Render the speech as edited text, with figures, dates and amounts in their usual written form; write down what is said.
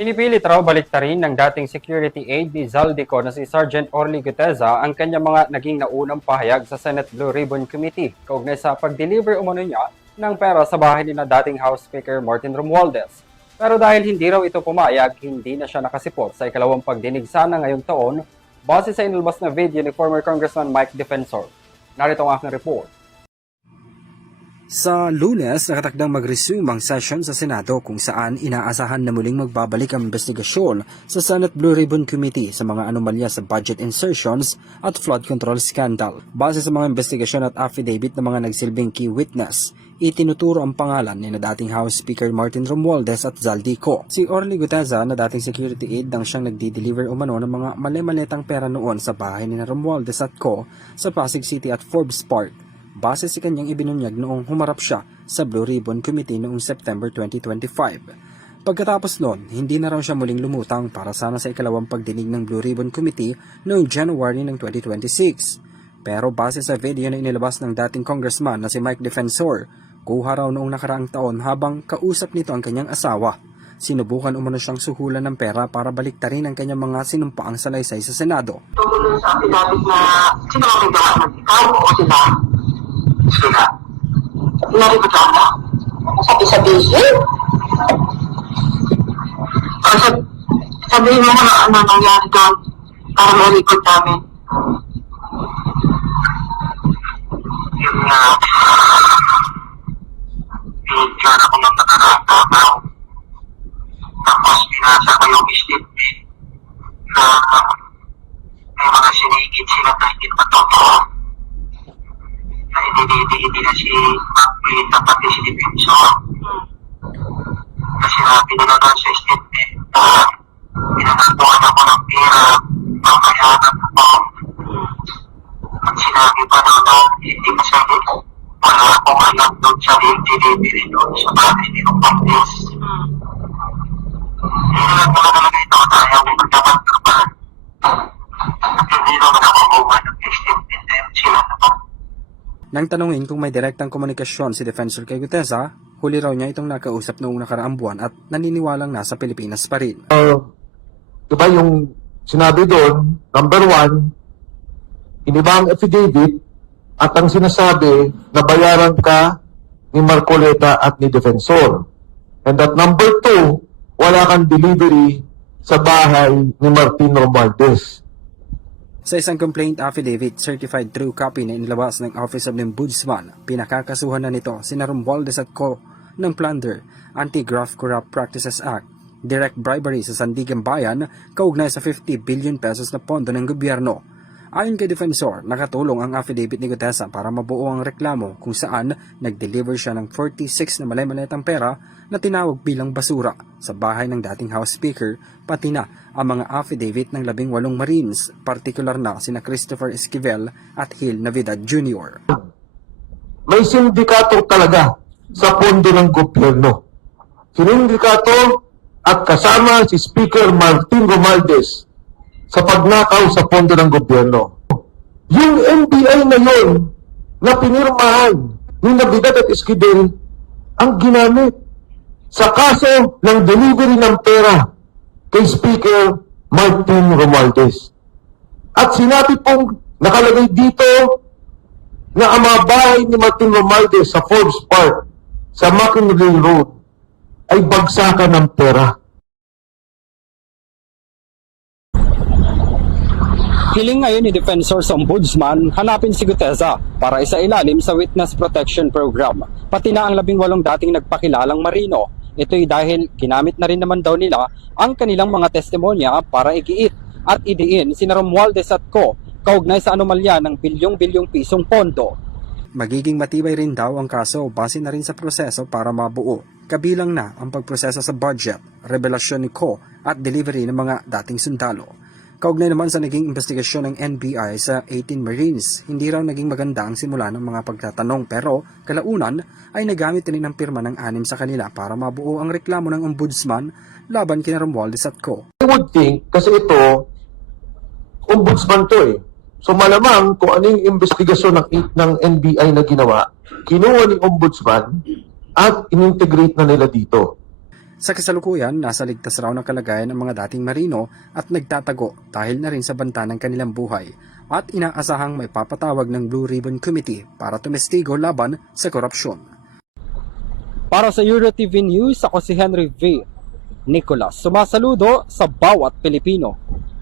Pinipilit raw baliktarin ng dating security aide ni Zaldico na si Sergeant Orly Guteza ang kanyang mga naging naunang pahayag sa Senate Blue Ribbon Committee kaugnay sa pag-deliver umano niya ng pera sa bahay ni na dating House Speaker Martin Romualdez. Pero dahil hindi raw ito pumayag, hindi na siya nakasipot sa ikalawang pagdinig sana ngayong taon base sa inilabas na video ni former Congressman Mike Defensor. Narito ang aking report. Sa Lunes, nakatakdang mag-resume ang session sa Senado kung saan inaasahan na muling magbabalik ang investigasyon sa Senate Blue Ribbon Committee sa mga anomalya sa budget insertions at flood control scandal. Base sa mga investigasyon at affidavit ng mga nagsilbing key witness, itinuturo ang pangalan ni na dating House Speaker Martin Romualdez at Zaldico. Si Orly Guteza na dating security aide nang siyang nagdi-deliver umano ng mga mali-maletang pera noon sa bahay ni na Romualdez at Co. sa Pasig City at Forbes Park. Base sa kanyang ibinunyag noong humarap siya sa Blue Ribbon Committee noong September 2025. Pagkatapos noon, hindi na raw siya muling lumutang para sana sa ikalawang pagdinig ng Blue Ribbon Committee noong January ng 2026. Pero base sa video na inilabas ng dating congressman na si Mike Defensor, kuha raw noong nakaraang taon habang kausap nito ang kanyang asawa. Sinubukan umano siyang suhulan ng pera para baliktarin ang kanyang mga sinumpaang salaysay sa Senado. Tungkol sa affidavit na sino ang may gawa ng ikaw o sila? Sila. Narito ka? Sabi-sabihin? Sabihin mo na ano nangyari doon para ma-record namin. Yun nga. Pinigyan ako ng nakarataw. Tapos binasa ko yung statement na may mga sinigit sila na hindi matotoo. Na hindi na si Macquarie na pati si Defensor. Kasi sinabi nila doon sa statement na pinanatuan ako ng pera, mamayanan ako. At sinabi pa doon na hindi masabi wala akong alam doon sa delivery doon sa bahay ni Romualdez. Hindi lang mga talaga ito na ayaw may magdaman ka pa. At hindi naman ako gumawa ng statement na yun sila naman. Nang tanungin kung may direktang komunikasyon si Defensor kay Guteza, huli raw niya itong nakausap noong nakaraang buwan at naniniwalang nasa Pilipinas pa rin. Diba yung sinabi doon, number 1, iniba ang affidavit at ang sinasabi na bayaran ka ni Marcoleta at ni Defensor. And at number 2, wala kang delivery sa bahay ni Martin Romualdez. Sa isang complaint affidavit certified true copy na inilabas ng Office of the Ombudsman, pinakakasuhan na nito sina Romualdez at Co. ng plunder, Anti-Graft Corrupt Practices Act, direct bribery sa Sandigan Bayan, kaugnay sa 50 billion pesos na pondo ng gobyerno. Ayon kay Defensor, nakatulong ang affidavit ni Guteza para mabuo ang reklamo kung saan nag-deliver siya ng 46 na malay-maletang pera na tinawag bilang basura sa bahay ng dating House Speaker, pati na ang mga affidavit ng 18 Marines, partikular na sina Christopher Esquivel at Gil Navidad Jr. May sindikato talaga sa pondo ng gobyerno. Sindikato at kasama si Speaker Martin Romualdez sa pagnakaw sa pondo ng gobyerno. Yung NBI na yun na pinirmahan ni Navidad at Esquivel ang ginamit sa kaso ng delivery ng pera kay Speaker Martin Romualdez. At sinabi pong nakalagay dito na ang mga bahay ni Martin Romualdez sa Forbes Park sa McInerney Road ay bagsakan ng pera. Hiling ngayon ni Defensor sa Ombudsman hanapin si Guteza para isailalim sa Witness Protection Program. Pati na ang 18 dating nagpakilalang Marino. Ito'y dahil ginamit na rin naman daw nila ang kanilang mga testimonya para igiit at idiin si Romualdez at Co. kaugnay sa anomalya ng bilyong-bilyong pisong pondo. Magiging matibay rin daw ang kaso base na rin sa proseso para mabuo. Kabilang na ang pagproseso sa budget, revelasyon ni Co. at delivery ng mga dating sundalo. Kaugnay naman sa naging investigasyon ng NBI sa 18 Marines, hindi raw naging maganda ang simula ng mga pagtatanong pero kalaunan ay nagamit rin ang pirma ng 6 sa kanila para mabuo ang reklamo ng Ombudsman laban kina Romualdez at Co. I would think, kasi ito, Ombudsman to eh. So malamang kung anong investigasyon ng NBI na ginawa, kinuha ni Ombudsman at inintegrate na nila dito. Sa kasalukuyan, nasa ligtas raw ng kalagayan ng mga dating marino at nagtatago dahil na rin sa banta ng kanilang buhay at inaasahang may papatawag ng Blue Ribbon Committee para tumestigo laban sa korupsyon. Para sa EuroTV News, ako si Henry V. Nicolas, sumasaludo sa bawat Pilipino.